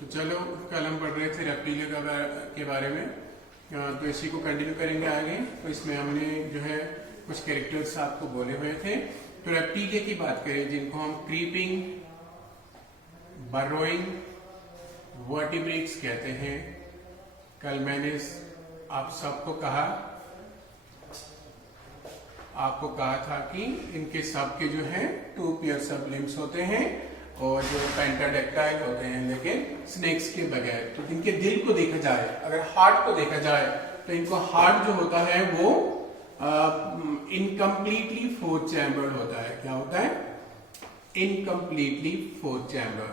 तो चलो कल हम पढ़ रहे थे रेप्टिलिया के बारे में, तो इसी को कंटिन्यू करेंगे आगे। तो इसमें हमने जो है कुछ कैरेक्टर्स आपको बोले हुए थे। तो रेप्टिलिया की बात करें जिनको हम क्रीपिंग, बरोइंग, वर्टिब्रेट्स कहते हैं। कल मैंने आप सबको आपको कहा था कि इनके सबके जो है 2 पेयर्स ऑफ लिम्स होते हैं और जो पेंटाडेक्टाइल होते हैं, लेकिन स्नेक्स के बगैर। तो इनके दिल को देखा जाए, अगर हार्ट को देखा जाए, तो इनको हार्ट जो होता है वो इनकम्प्लीटली 4 चैम्बर्ड होता है। क्या होता है? इनकम्प्लीटली 4 चैम्बर्ड,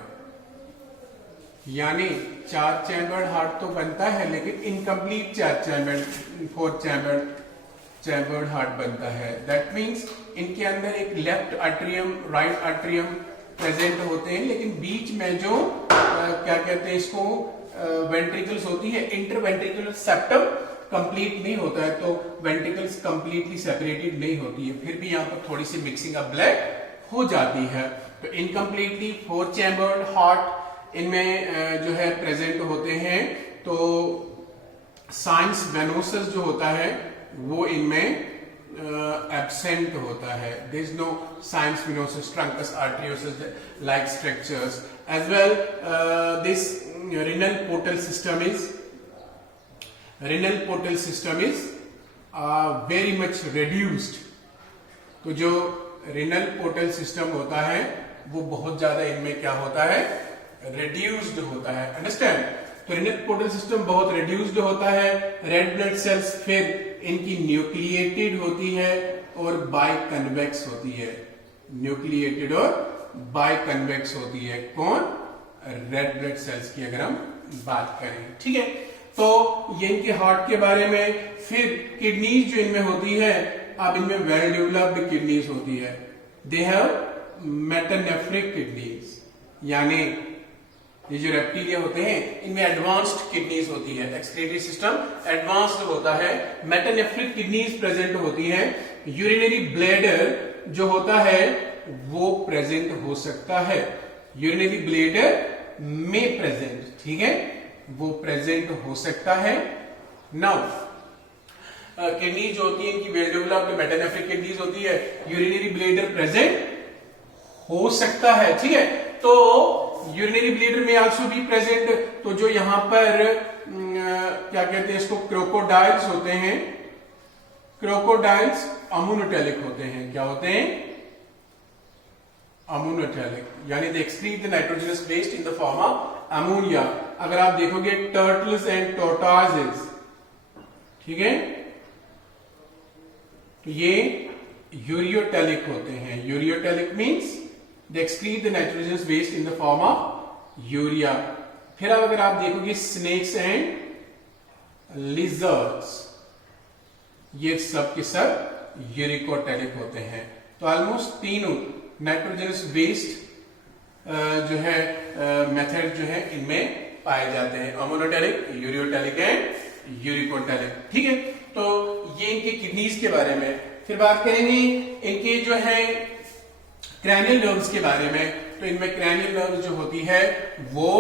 यानी 4 चैम्बर्ड हार्ट तो बनता है लेकिन इनकम्प्लीट 4 चैम्बर्ड हार्ट बनता है। दैट मीन्स इनके अंदर एक left atrium, right atrium present होते हैं, लेकिन बीच में जो क्या कहते हैं इसको, वेंट्रिकल्स होती है, इंटरवेंट्रिकुलर सेप्टम कंप्लीट नहीं होता है, तो वेंट्रिकल्स कंप्लीटली सेपरेटेड नहीं होती है, फिर भी यहाँ पर थोड़ी सी मिक्सिंग ऑफ ब्लड हो जाती है। तो इनकम्प्लीटली 4 चैम्बर्ड हार्ट इनमें जो है प्रेजेंट होते हैं। तो साइंस वेनोसस जो होता है वो इनमें एब्सेंट होता है। There is no sinus venosus, truncus, arteriosus like structures as well. This renal portal system is very much reduced। तो जो renal portal system होता है वो बहुत ज्यादा इनमें क्या होता है, reduced होता है। अंडरस्टैंड? तो renal portal system बहुत reduced होता है। रेड ब्लड सेल्स फिर इनकी न्यूक्लिएटेड होती है और बाइकन्वेक्स होती है। न्यूक्लिएटेड और बाइकन्वेक्स होती है। कौन? रेड ब्लड सेल्स की अगर हम बात करें, ठीक है। तो ये इनके हार्ट के बारे में। फिर किडनीज जो इनमें होती है, अब इनमें वेल डेवलप्ड किडनीज होती है। दे हैव मेटानेफ्रिक किडनीज, यानी ये जो रेप्टिलिया होते हैं इनमें एडवांस्ड किडनीज होती है। एक्सक्रीटरी सिस्टम एडवांस्ड होता है। मेटानेफ्रिक किडनीज प्रेजेंट होती है। यूरिनरी ब्लैडर जो होता है वो प्रेजेंट हो सकता है। यूरिनरी ब्लैडर में प्रेजेंट, ठीक है, वो प्रेजेंट हो सकता है। नाउ किडनी जो होती है इनकी वेल डेवलप्ड मेटानेफ्रिक किडनीज होती है। यूरिनरी ब्लैडर प्रेजेंट हो सकता है, ठीक है। तो यूरिनरी ब्लैडर में आल्सो भी प्रेजेंट। तो जो यहां पर क्या कहते हैं इसको, क्रोकोडाइल्स होते हैं। क्रोकोडाइल्स अमोनोटेलिक होते हैं। क्या होते हैं? अमोनोटेलिक, यानी they excrete the nitrogenous waste in the form of ammonia. अगर आप देखोगे टर्टल्स एंड टोर्टोइजेस, ठीक है, तो ये यूरियोटेलिक होते हैं। Ureotelic means they excrete the nitrogenous waste in the form of urea. फिर अब अगर आप देखोगे स्नेक्स एंड लिजर्ड्स, ये सब के सब यूरिकोटेलिक होते हैं। तो ऑलमोस्ट तीनों नाइट्रोजनस वेस्ट जो है मेथड जो है इनमें पाए जाते हैं। अमोनोटेलिक, यूरियोटेलिक एंड यूरिकोटेलिक, ठीक है। तो ये इनके किडनीज के बारे में। फिर बात करेंगे इनके जो है क्रैनियल नर्व्स के बारे में। तो इनमें क्रैनियल नर्व्स जो होती है वो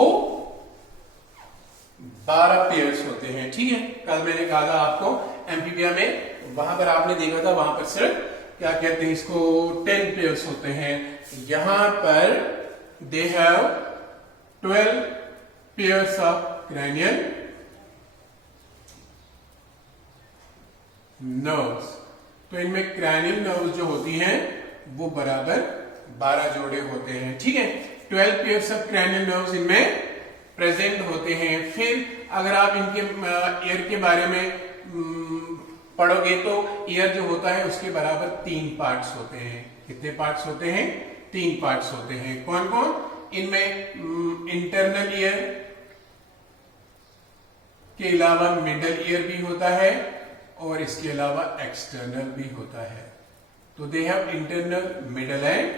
12 पेयर्स होते हैं, ठीक है। कल मैंने कहा था आपको एमपीबीया में, वहां पर आपने देखा था, वहां पर सिर्फ क्या कहते हैं इसको 10 पेयर्स होते हैं। यहां पर they have 12 pairs of cranial nerves. तो इनमें क्रैनियल नर्व्स जो होती हैं वो बराबर 12 जोड़े होते हैं, ठीक है। 12 पेयर्स ऑफ क्रैनियल नर्व्स इनमें प्रेजेंट होते हैं। फिर अगर आप इनके ईयर के बारे में पढ़ोगे तो ईयर जो होता है उसके बराबर 3 पार्ट्स होते हैं। कितने पार्ट्स होते हैं? 3 पार्ट्स होते हैं। कौन कौन? इनमें इंटरनल ईयर के अलावा मिडल ईयर भी होता है और इसके अलावा एक्सटर्नल भी होता है। तो they have internal, middle and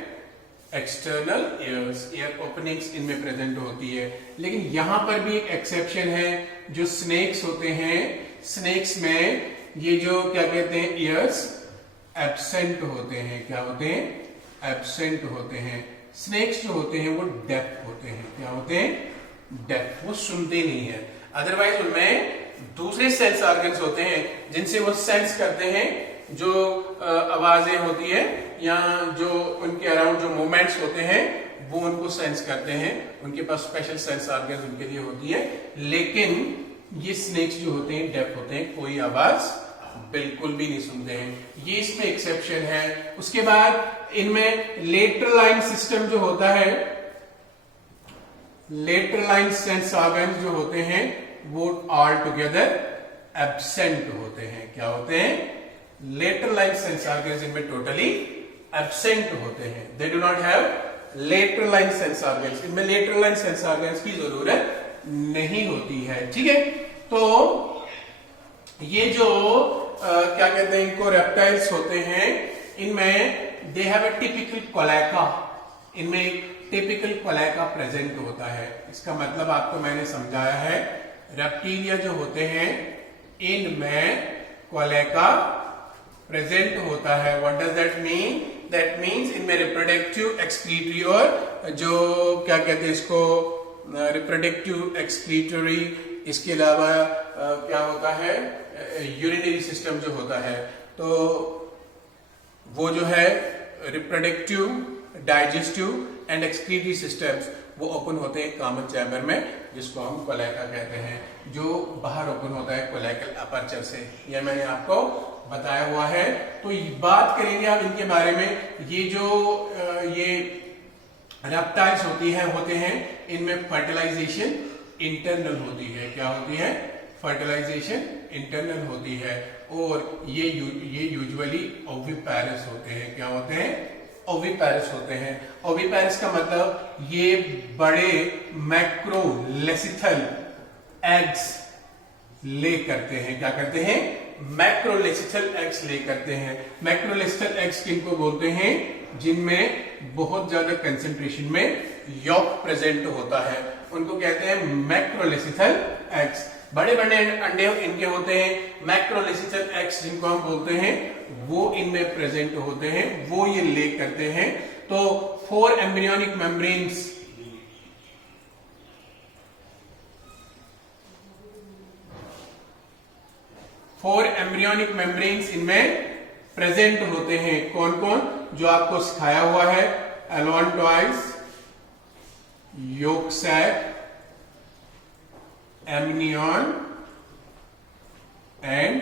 external years. Year openings इनमें प्रेजेंट होती है। लेकिन यहां पर भी एक एक्सेप्शन है, जो स्नेक्स होते हैं, स्नेक्स में ये जो क्या कहते हैं ईयर्स एब्सेंट होते हैं। क्या होते हैं? एब्सेंट होते हैं। स्नेक्स जो होते हैं वो डेफ होते हैं। क्या होते हैं? डेफ, वो सुनते नहीं है। अदरवाइज उनमें दूसरे सेंस ऑर्गन्स होते हैं जिनसे वो सेंस करते हैं जो आवाजें होती है या जो उनके अराउंड जो मूवमेंट्स होते हैं वो उनको सेंस करते हैं। उनके पास स्पेशल सेंस ऑर्गन्स उनके लिए होती है। लेकिन ये स्नेक्स जो होते हैं डेफ होते हैं, कोई आवाज बिल्कुल भी नहीं सुनते हैं। ये इसमें एक्सेप्शन है। उसके बाद इनमें लेटरलाइन सिस्टम जो होता है, लेटरलाइन सेंस ऑर्गन्स जो होते हैं वो ऑल टुगेदर एब्सेंट होते हैं। क्या होते हैं? लेटरलाइन सेंस ऑर्गन्स इनमें टोटली एब्सेंट होते हैं। They do not have lateral line sense organs. इनमें लेटरलाइन सेंस ऑर्गन्स की जरूरत नहीं होती है। ठीक है, तो ये जो क्या कहते हैं इनको रेप्टाइल्स होते हैं, इनमें दे हैव अ टिपिकल कोलैका। इनमें एक टिपिकल कोलैका प्रेजेंट होता है। इसका मतलब आपको मैंने समझाया है। रेप्टीलिया जो होते हैं इनमें कोलैका प्रेजेंट होता है। What does that mean? That means इनमें रिप्रोडक्टिव एक्सक्रीटरी और जो क्या कहते हैं इसको रिप्रोडक्टिव एक्सक्रीटरी, इसके अलावा क्या होता है यूरिनरी सिस्टम जो होता है, तो वो जो है reproductive, digestive and excretory systems वो ओपन होते हैं कॉमन चैम्बर में, जिसको हम कोलैका कहते हैं, जो बाहर ओपन होता है कोलैकल अपर्चर से। यह मैंने आपको बताया हुआ है। तो बात करेंगे आप इनके बारे में। ये जो ये रेप्टाइल्स होते हैं इनमें फर्टिलाइजेशन इंटरनल होती है। क्या होती है? फर्टिलाइजेशन इंटरनल होती है। और ये यूजुअली ओविपेरस होते हैं। क्या होते हैं? ओविपेरस होते हैं। ओविपेरस का मतलब ये बड़े मैक्रोलेसिथल एग्स ले करते हैं। क्या करते हैं? मैक्रोलेसिथल एग्स ले करते हैं। मैक्रोलेसिथल एग्स किनको बोलते हैं? जिनमें बहुत ज्यादा कंसेंट्रेशन में यॉक प्रेजेंट होता है, उनको कहते हैं मैक्रोलेसिथल एग्स। बड़े बड़े अंडे इनके होते हैं। मैक्रोलेसिथल एग्स जिनको हम बोलते हैं वो इनमें प्रेजेंट होते हैं, वो ये ले करते हैं। तो 4 एम्ब्रियोनिक मेम्ब्रेन्स इनमें प्रेजेंट होते हैं। कौन कौन? जो आपको सिखाया हुआ है, allantoids, yolk sac, amnion and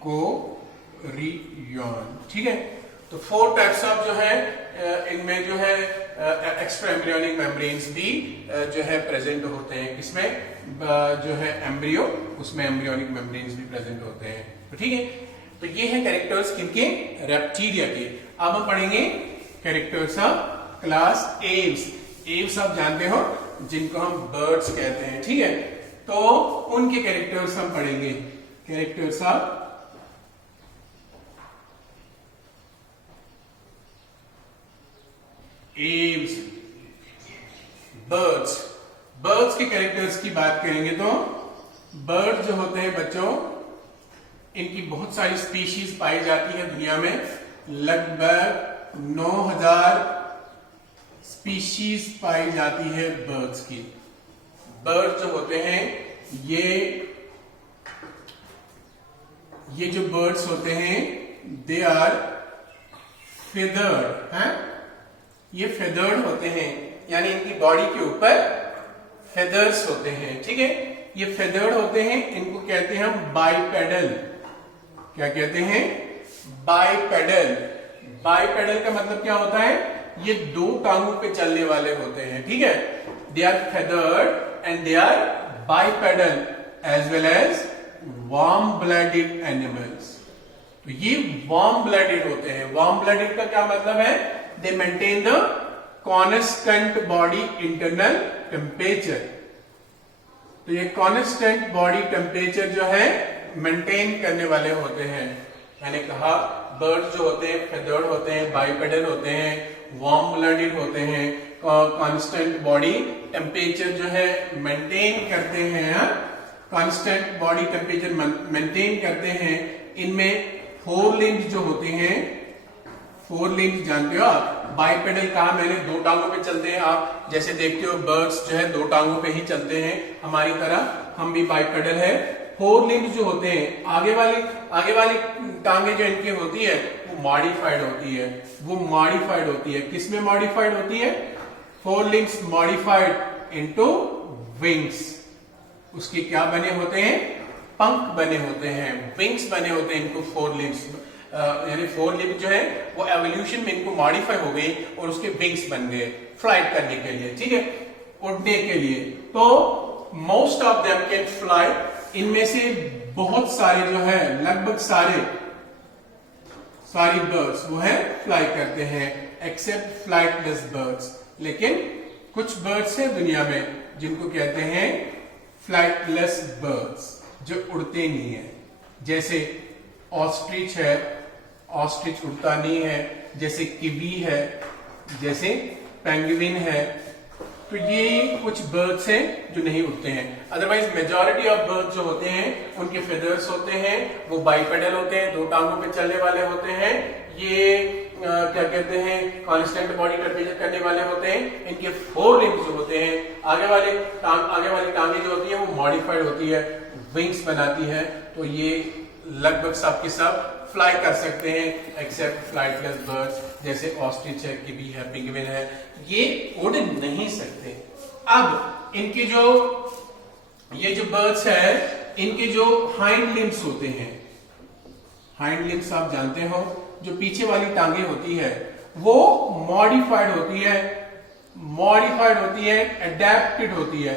chorion. ठीक है, तो 4 टाइप्स ऑफ जो है इनमें जो है एक्स्ट्रा एम्ब्रियोनिक मेम्ब्रेन्स भी जो है प्रेजेंट होते हैं। इसमें जो है एम्ब्रियो, उसमें एम्ब्रियोनिक मेम्ब्रेन्स भी प्रेजेंट होते हैं। तो ठीक है, तो ये है कैरेक्टर्स किनके? रेप्टीलिया के। अब हम पढ़ेंगे characters of class Aves. Aves आप जानते हो, जिनको हम बर्ड्स कहते हैं। ठीक है, तो उनके कैरेक्टर्स हम पढ़ेंगे। Characters of Aves, birds. Birds के कैरेक्टर्स की बात करेंगे तो बर्ड जो होते हैं बच्चों, इनकी बहुत सारी स्पीशीज पाई जाती है दुनिया में। लगभग 9000 स्पीशीज पाई जाती है बर्ड्स की। बर्ड जो होते हैं ये जो बर्ड्स होते हैं दे आर फेदर्ड हैं। ये फेदर्ड होते हैं, यानी इनकी बॉडी के ऊपर फेदर्स होते हैं। ठीक है, ये फेदर्ड होते हैं। इनको कहते हैं हम बाइपेडल। क्या कहते हैं? बाइपेडल। बाइपेडल का मतलब क्या होता है? ये 2 टांगों पे चलने वाले होते हैं। ठीक है, they are feathered and they are bipedal as well as warm blooded animals. तो ये वार्म ब्लडेड होते हैं। वार्म ब्लडेड का क्या मतलब है? दे maintain the constant body internal temperature. तो ये कॉन्स्टेंट बॉडी टेम्परेचर जो है मेंटेन करने वाले होते हैं। मैंने कहा बर्ड्स जो होते हैं फेदर्ड होते हैं, बाइपेडल होते हैं, वार्म ब्लडेड होते हैं, कांस्टेंट बॉडी टेम्परेचर जो है मेंटेन करते हैं। कांस्टेंट बॉडी टेम्परेचर मेंटेन करते हैं। इनमें 4 लिम्ब जो होते हैं, फोर लिम्स जानते हो आप, बाइपेडल कहा मैंने, दो टांगों पे चलते हैं आप, जैसे देखते हो बर्ड्स जो है दो टांगों पे ही चलते हैं, हमारी तरह हम भी बाइपेडल है। फोर लिम्स जो होते हैं, आगे वाली टांगे जो इनकी होती है वो मॉडिफाइड होती है, वो मॉडिफाइड होती है। किसमें मॉडिफाइड होती है? Four limbs modified into wings. उसके क्या बने होते हैं? पंख बने होते हैं, विंग्स बने होते हैं इनको फोर लिम्स, यानी फोर लिम्स जो है वो एवोल्यूशन में इनको मॉडिफाई हो गई और उसके विंग्स बन गए फ्लाइट करने के लिए, ठीक है, उड़ने के लिए। तो most of them can fly, इनमें से बहुत सारे जो है, लगभग सारी बर्ड्स वो है फ्लाई करते हैं, एक्सेप्ट फ्लाइटलेस बर्ड्स। लेकिन कुछ बर्ड्स हैं दुनिया में जिनको कहते हैं फ्लाइटलेस बर्ड्स, जो उड़ते नहीं है। जैसे ऑस्ट्रिच है, ऑस्ट्रिच उड़ता नहीं है, जैसे किवी है, जैसे पेंगुइन है। तो ये कुछ बर्ड्स हैं जो नहीं उड़ते हैं। अदरवाइज मेजॉरिटी ऑफ बर्ड्स जो होते हैं उनके फेदर्स होते हैं, वो बाइपेडल होते हैं, दो टांगों पे चलने वाले होते हैं। ये क्या कहते हैं, कांस्टेंट बॉडी टेम्परेचर करने वाले होते हैं। इनके फोर लिम्स जो होते हैं, आगे वाली टांगे जो होती है वो मॉडिफाइड होती है, विंग्स बनाती है। तो ये लगभग सब के सब फ्लाई कर सकते हैं एक्सेप्ट फ्लाइटलेस बर्ड्स, जैसे ऑस्ट्रिच है, किवी है, पेंगुइन है, ये उड़ नहीं सकते। अब इनके ये जो बर्ड्स है, इनके जो हाइंड लिम्स होते हैं, हाइंड लिम्स आप जानते हो, जो पीछे वाली टांगे होती है वो मॉडिफाइड होती है, अडेप्टेड होती है।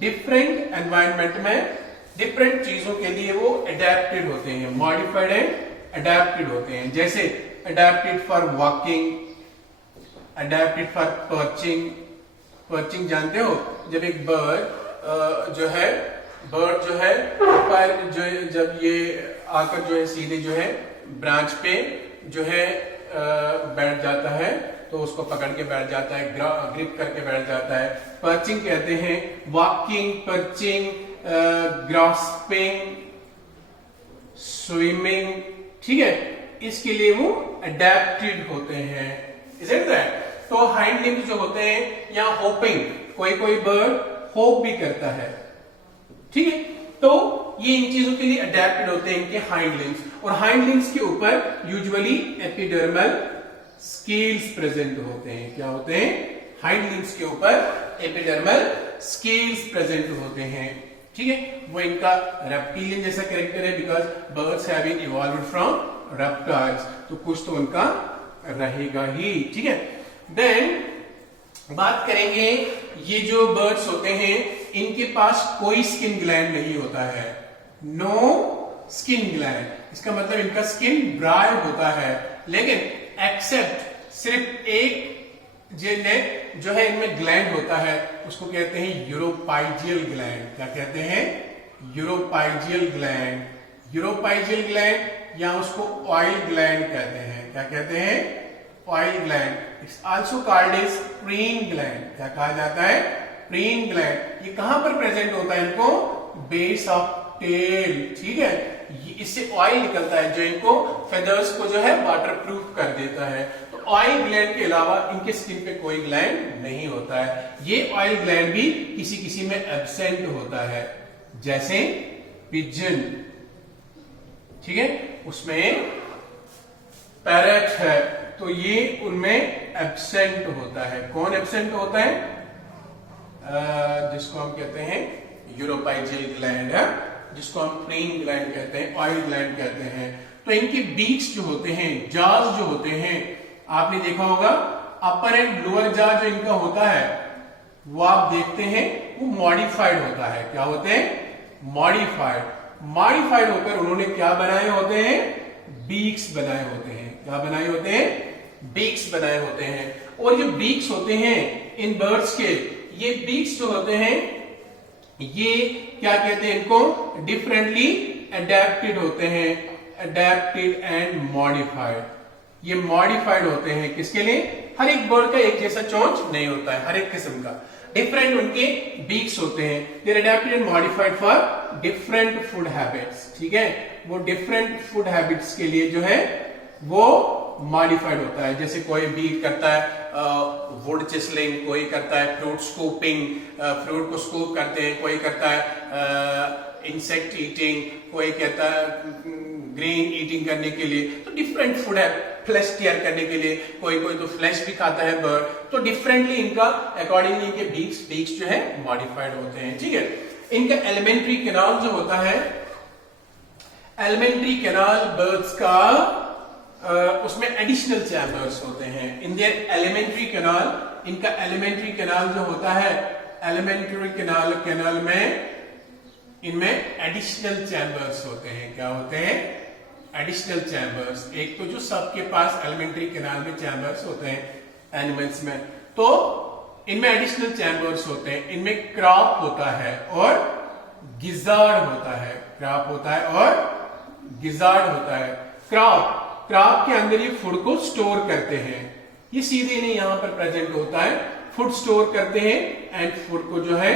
डिफरेंट एनवायरनमेंट में डिफरेंट चीजों के लिए वो अडेप्टेड होते हैं, मॉडिफाइड एंड अडेप्टेड होते हैं। जैसे adapted for walking, adapted for perching. Perching जानते हो, जब एक बर्ड जो है ऊपर जब ये आकर जो है सीधे जो है ब्रांच पे जो है बैठ जाता है, तो उसको पकड़ के बैठ जाता है, ग्रिप करके बैठ जाता है, पर्चिंग कहते हैं। वॉकिंग, पर्चिंग, ग्रास्पिंग, स्विमिंग, ठीक है, इसके लिए वो अडेप्टेड होते हैं। Is it that? तो हाइंड लिम्स जो होते हैं, या होपिंग, कोई बर्ड होप भी करता है, ठीक है, तो ये इन चीजों के लिए अडेप्टेड होते हैं इनके हाइंड लिम्स। और हाइंड लिम्स के ऊपर यूजुअली एपिडर्मल स्केल्स प्रेजेंट होते हैं। क्या होते हैं? हाइंड लिम्स के ऊपर एपिडर्मल स्केल्स प्रेजेंट होते हैं, ठीक है। वो इनका रेप्टिलियन जैसा कैरेक्टर है, because birds have been evolved from reptiles, तो कुछ तो उनका रहेगा ही, ठीक है। देन बात करेंगे, ये जो बर्ड्स होते हैं इनके पास कोई स्किन ग्लैंड नहीं होता है, नो स्किन ग्लैंड। इसका मतलब इनका स्किन ड्राई होता है, लेकिन एक्सेप्ट सिर्फ एक जो है इनमें ग्लैंड होता है, उसको कहते हैं यूरोपाइजियल ग्लैंड। क्या कहते हैं? Uropygial gland. यूरोपाइजियल ग्लैंड या उसको ऑयल ग्लैंड कहते हैं। क्या कहते हैं? Oil gland. It's also called as preen gland. क्या कहा जाता है? Preen gland. ये कहां पर प्रेजेंट होता है? इनको बेस ऑफ टेल, ठीक है। इससे ऑयल निकलता है जो इनको फेदर्स को जो है वाटर प्रूफ कर देता है। तो ऑयल ग्लैंड के अलावा इनके स्किन पे कोई ग्लैंड नहीं होता है। ये ऑयल ग्लैंड भी किसी में एब्सेंट होता है, जैसे पिजन, ठीक है, उसमें पैरेट है, तो ये उनमें एब्सेंट होता है। कौन एब्सेंट होता है? जिसको हम कहते हैं यूरोपाइजियल ग्लैंड है, जिसको हम प्रीन ग्लैंड कहते हैं, ऑयल ग्लैंड कहते हैं। तो इनके बीक्स जो होते हैं, जाज जो होते हैं, आपने देखा होगा अपर एंड लोअर जा जो इनका होता है वो आप देखते हैं वो मॉडिफाइड होता है। क्या होते हैं? मॉडिफाइड होकर उन्होंने क्या बनाए होते हैं? बीक्स बनाए होते हैं। क्या बनाए होते हैं? बीक्स बनाए होते हैं। और जो बीक्स होते हैं इन बर्ड्स के, ये बीक्स जो होते हैं ये क्या कहते हैं? इनको डिफरेंटली अडेप्टेड होते हैं, अडेप्टेड एंड मॉडिफाइड। ये मॉडिफाइड होते हैं किसके लिए? हर एक बर्ड का एक जैसा चोंच नहीं होता है, हर एक किस्म का डिफरेंट उनके बीक्स होते हैं। They are adapted and modified for different food habits, ठीक है। वो डिफरेंट फूड हैबिट्स के लिए जो है वो मॉडिफाइड होता है। जैसे कोई बी करता है वुड चिसलिंग, कोई करता है फ्रूट स्कूपिंग, फ्रूट को स्कूप करते हैं, कोई करता है इंसेक्ट ईटिंग, कोई कहता है ग्रेन ईटिंग करने के लिए। तो डिफरेंट फूड है, फ्लैश टीयर करने के लिए, कोई कोई तो फ्लैश भी खाता है बर्ड। तो डिफरेंटली इनका अकॉर्डिंगली इनके बीक्स जो है मॉडिफाइड होते हैं, ठीक है। इनका एलिमेंट्री कैनाल जो होता है, एलिमेंट्री कैनाल बर्ड्स का उसमें एडिशनल चैम्बर्स होते हैं इन देयर एलिमेंट्री कैनाल। इनका एलिमेंट्री कैनाल जो होता है, एलिमेंट्री कैनाल में इनमें एडिशनल चैम्बर्स होते हैं। क्या होते हैं? Additional chambers. एक तो जो सबके पास एलिमेंट्री कैनाल में चैम्बर्स होते हैं एनिमल्स में, तो इनमें एडिशनल चैम्बर्स होते हैं। इनमें क्रॉप होता है और गिजार्ड होता है। क्रॉप होता है और गिजार्ड होता है। क्रॉप के अंदर ये फूड को स्टोर करते हैं। ये सीधे नहीं यहां पर प्रेजेंट होता है। फूड स्टोर करते हैं एंड फूड को जो है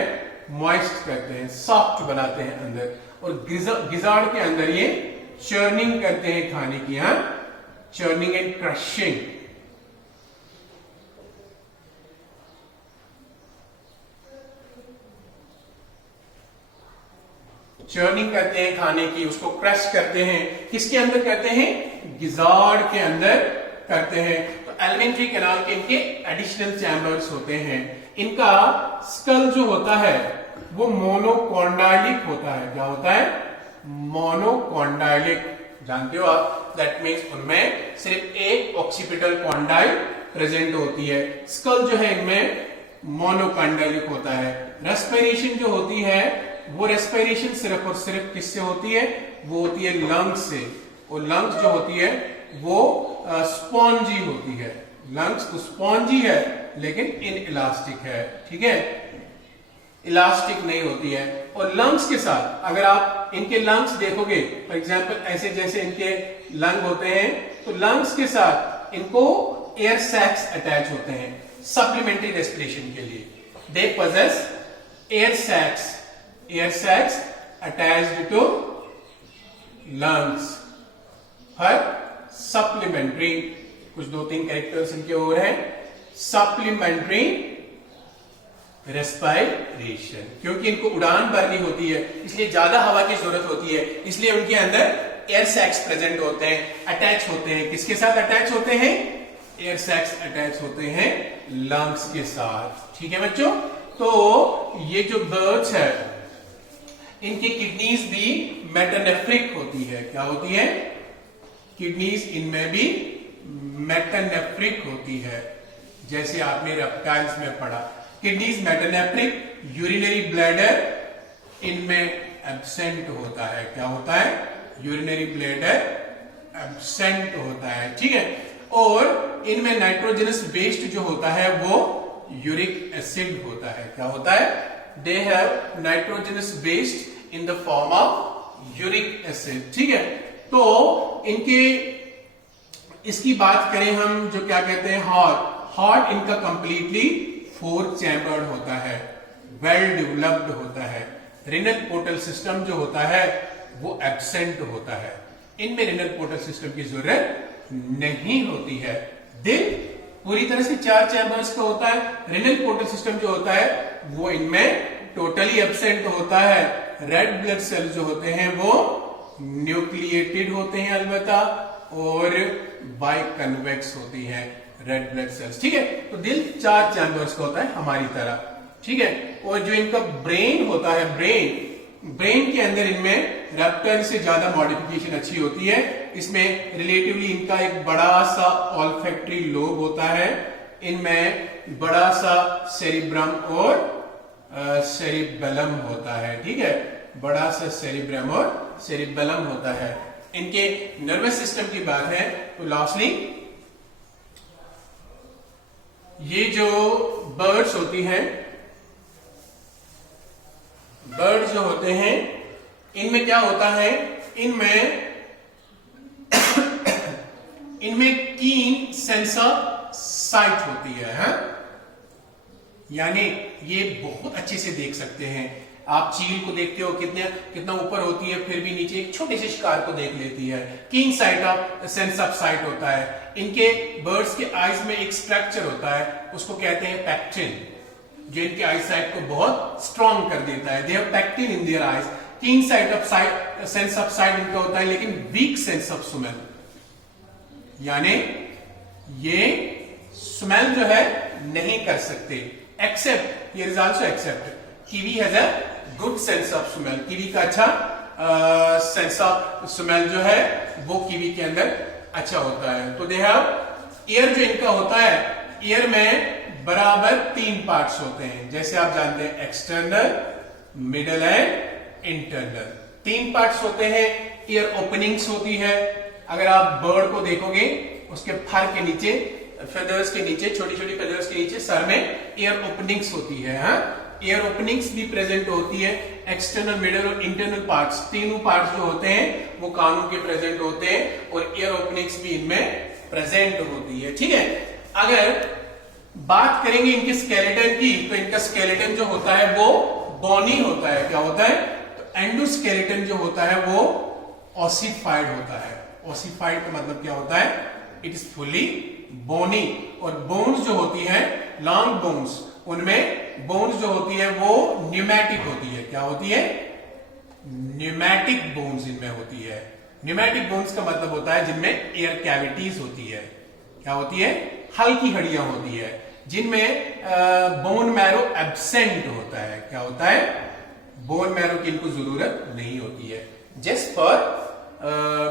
मॉइस्ट करते हैं, सॉफ्ट बनाते हैं अंदर। और गिजार्ड के अंदर ये चर्निंग करते हैं खाने की, चर्निंग एंड क्रशिंग। चर्निंग करते हैं खाने की, उसको क्रश करते हैं। किसके अंदर करते हैं? गिजार्ड के अंदर करते हैं। तो एलिमेंट्री कैनाल के इनके एडिशनल चैम्बर्स होते हैं। इनका स्कल जो होता है वो मोनोकॉन्डाइलिक होता है। क्या होता है? मोनोकॉन्डाइलिक। जानते हो आप, दैट मीन्स उनमें सिर्फ एक ऑक्सीपिटल कॉन्डाइल प्रेजेंट होती है। स्कल जो है इनमें मोनोकॉन्डाइलिक होता है। रेस्पिरेशन जो होती है वो रेस्पिरेशन सिर्फ और सिर्फ किससे होती है? वो होती है लंग्स से। और लंग्स जो होती है वो स्पॉन्जी होती है। लंग्स तो स्पॉन्जी है लेकिन इनइलास्टिक है, ठीक है, इलास्टिक नहीं होती है। और लंग्स के साथ अगर आप इनके लंग्स देखोगे, फॉर एग्जांपल ऐसे जैसे इनके लंग होते हैं, तो लंग्स के साथ इनको एयर सैक्स अटैच होते हैं सप्लीमेंट्री रेस्पिरेशन के लिए। They possess air sacs attached to lungs for supplementary. कुछ 2-3 कैरेक्टर्स इनके और हैं। सप्लीमेंट्री रेस्पिरेशन, क्योंकि इनको उड़ान भरनी होती है इसलिए ज्यादा हवा की जरूरत होती है, इसलिए उनके अंदर एयर सैक्स प्रेजेंट होते हैं, अटैच होते हैं। किसके साथ अटैच होते हैं? एयर सैक्स अटैच होते हैं लंग्स के साथ, ठीक है बच्चों। तो ये जो बर्ड्स है इनकी किडनीज भी मेटानेफ्रिक होती है। क्या होती है? किडनीज इनमें भी मेटानेफ्रिक होती है, जैसे आपने रेप्टाइल्स में पढ़ा। किडनीज मेटानेफ्रिक, यूरिनरी ब्लैडर इनमें एब्सेंट होता है। क्या होता है? यूरिनरी ब्लैडर एब्सेंट होता है, ठीक है। और इनमें नाइट्रोजनस वेस्ट जो होता है वो यूरिक एसिड होता है। क्या होता है? They have nitrogenous waste in the form of uric acid, ठीक है। तो इनके इसकी बात करें हम, जो क्या कहते हैं हार्ट इनका कंप्लीटली 4 चैम्बर्ड होता है, वेल डेवलप्ड होता है। रिनल पोर्टल सिस्टम जो होता है वो एब्सेंट होता है। इनमें रिनल पोर्टल सिस्टम की जरूरत नहीं होती है। दिल पूरी तरह से 4 चैम्बर्स का होता है। रिनल पोर्टल सिस्टम जो होता है वो इनमें टोटली एब्सेंट होता है। रेड ब्लड सेल जो होते हैं वो न्यूक्लिएटेड होते हैं अलबत्ता, और बाइकन्वेक्स होती है रेड ब्लड सेल्स, ठीक है। तो दिल 4 चैम्बर्स का होता है हमारी तरह, ठीक है। और जो इनका ब्रेन होता है, ब्रेन के अंदर इनमें रेप्टाइल से ज्यादा मॉडिफिकेशन अच्छी होती है। इसमें रिलेटिवली इनका एक बड़ा सा ऑल्फैक्टरी लोब होता है। इनमें बड़ा सा सेरिब्रम और सेरिबेलम होता है, ठीक है। बड़ा सा सेरिब्रम और सेरिबेलम होता है। इनके नर्वस सिस्टम की बात है तो लास्टली ये जो बर्ड्स होती हैं, बर्ड जो होते हैं इनमें क्या होता है? इनमें कीन सेंस ऑफ साइट होती है, यानी ये बहुत अच्छे से देख सकते हैं। आप चील को देखते हो कितना ऊपर होती है, फिर भी नीचे एक छोटे से शिकार को देख लेती है। कीन सेंस ऑफ साइट होता है। इनके बर्ड्स के आईज में एक स्ट्रक्चर होता है, उसको कहते हैं पैक्टिन, जो इनके आई साइट को बहुत स्ट्रॉन्ग कर देता है। They have pectin in their eyes. कीन सेंस ऑफ साइट इनका होता है, लेकिन वीक सेंस ऑफ स्मेल, यानी ये स्मेल जो है नहीं कर सकते। Except, here is also except, kiwi has a good sense of smell. Kiwi का अच्छा सेंस ऑफ स्मेल जो है वो कीवी के अंदर अच्छा होता है। तो दे हैव ईयर, जो इनका होता है, ईयर में बराबर 3 पार्ट्स होते हैं, जैसे आप जानते हैं external, middle and internal. 3 parts होते हैं। ईयर ओपनिंग्स होती है। अगर आप बर्ड को देखोगे, उसके फर के नीचे, फेदर्स के नीचे, छोटी छोटी फेदर्स के नीचे सर में ईयर ओपनिंग्स होती है। ईयर ओपनिंग्स भी प्रेजेंट होती है। एक्सटर्नल, मिडल और इंटरनल पार्ट्स, तीनों पार्ट्स जो होते हैं वो कानों के प्रेजेंट होते हैं, और ईयर ओपनिंग्स भी इनमें प्रेजेंट होती है। ठीक है, अगर बात करेंगे इनके स्केलेटन की, तो इनका स्केलेटन जो होता है वो बोनी होता है। क्या होता है? तो एंडोस्केलेटन जो होता है वो ओसिफाइड होता है। ओसिफाइड का मतलब क्या होता है? इट इज फुली बोनी। और बोन्स जो होती है, लॉन्ग बोन्स, उनमें बोन्स जो होती है वो न्यूमैटिक होती है। क्या होती है? न्यूमैटिक बोन्स इनमें होती है। न्यूमैटिक बोन्स का मतलब होता है जिनमें एयर कैविटीज होती है। क्या होती है? हल्की हड्डियां होती है, जिनमें बोन मैरो एब्सेंट होता है। क्या होता है? बोन मैरो की इनको जरूरत नहीं होती है, just for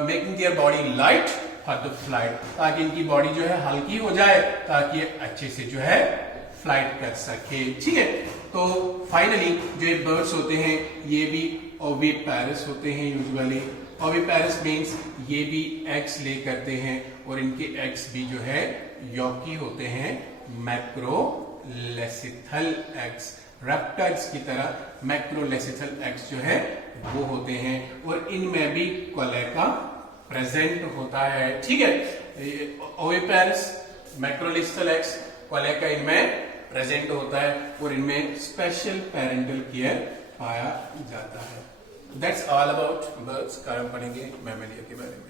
making their body light for the flight, ताकि इनकी बॉडी जो है हल्की हो जाए, ताकि ये अच्छे से जो है फ्लाइट कर सके। ठीक है, तो फाइनली जो ये बर्ड्स होते हैं ये भी ओविपेरस होते हैं यूजुअली। ओविपेरस मीन्स ये भी एग्स ले करते हैं, और इनके एग्स भी जो है यॉकी होते हैं, मैक्रोलेसिथल एग्स। रेप्टाइल्स की तरह मैक्रोलेसिथल एग्स जो है वो होते हैं, और इनमें भी कोलेका प्रेजेंट होता है। ठीक है, ओविपेरस, मैक्रोलेसिथल एग्स, कोलेका इनमें प्रेजेंट होता है, और इनमें स्पेशल पेरेंटल केयर पाया जाता है। That's all about birds. काम पढ़ेंगे मैमेलिया के बारे में।